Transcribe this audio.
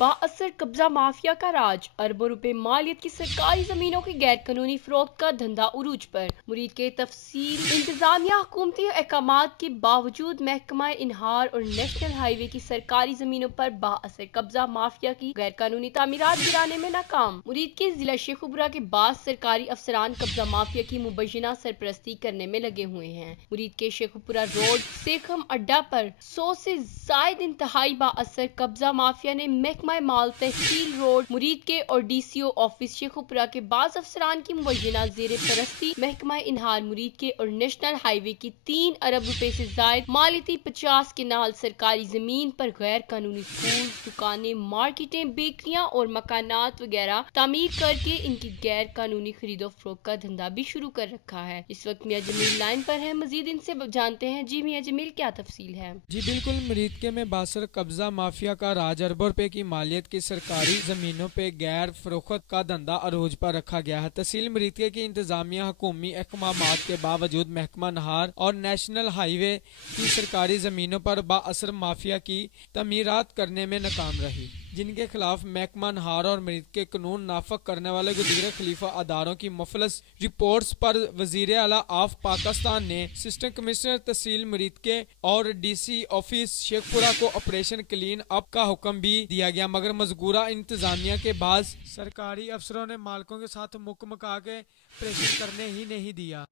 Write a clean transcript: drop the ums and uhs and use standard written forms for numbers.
बाअसर कब्जा माफिया का राज, अरबों रुपए मालियत की सरकारी जमीनों की गैर कानूनी फरोख्त का धंधा उरूज पर। मुरीद के तफसील इंतजामिया हुकूमती अहकामात के बावजूद महकमा इनहार और नेशनल हाईवे की सरकारी जमीनों पर बाअसर कब्जा माफिया की गैर कानूनी तामीरात गिराने में नाकाम। मुरीद के जिला शेखुपुरा के बाद सरकारी अफसरान कब्जा माफिया की मुबैना सरपरस्ती करने में लगे हुए हैं। मुरीद के शेखुपुरा रोड सेखम अड्डा पर 100 से जायद इंतहाई बाअसर कब्जा माफिया ने महकमा माल तहसील रोड मुरीद के और डीसीओ ऑफिस शेखुपुरा के बाज अफसरान की मुबैना जेर परस्ती महकमा इनहार मुरीद के और नेशनल हाईवे की 3 अरब रुपए से जायद मालियती 50 के नाल सरकारी जमीन पर गैर कानूनी स्कूल, दुकानें, मार्केटें, बेकरियां और मकानात वगैरह तामीर करके इनकी गैर कानूनी खरीदो फरोख्त का धंधा भी शुरू कर रखा है। इस वक्त मियां जमील लाइन पर है, मजीद इनसे जानते हैं। जी मियां जमील, क्या तफसील है? जी बिल्कुल, मुरीद के में बासर कब्जा माफिया का राज, अरबों रुपए की मालियत की सरकारी जमीनों पे गैर फरोख्त का धंधा अरूज पर रखा गया है। तहसील मुरीद की इंतजामिया हुकूमी अहकामात के बावजूद महकमा नहार और नेशनल हाईवे की सरकारी जमीनों पर बाअसर माफिया की तमीरात करने में नाकाम रही, जिनके खिलाफ महकमा नहार और मुरीद के कानून नाफक करने वाले गुदीर खलीफा अदारों की मुफलस रिपोर्ट्स पर वजीर आला ऑफ पाकिस्तान ने असिस्टेंट कमिश्नर तहसील मुरीद के और डीसी ऑफिस शेखपुरा को ऑपरेशन क्लीन अप का हुक्म भी दिया गया, मगर मजकूरा इंतजामिया के बाद सरकारी अफसरों ने मालिकों के साथ मुकमका के ऑपरेशन करने ही नहीं दिया।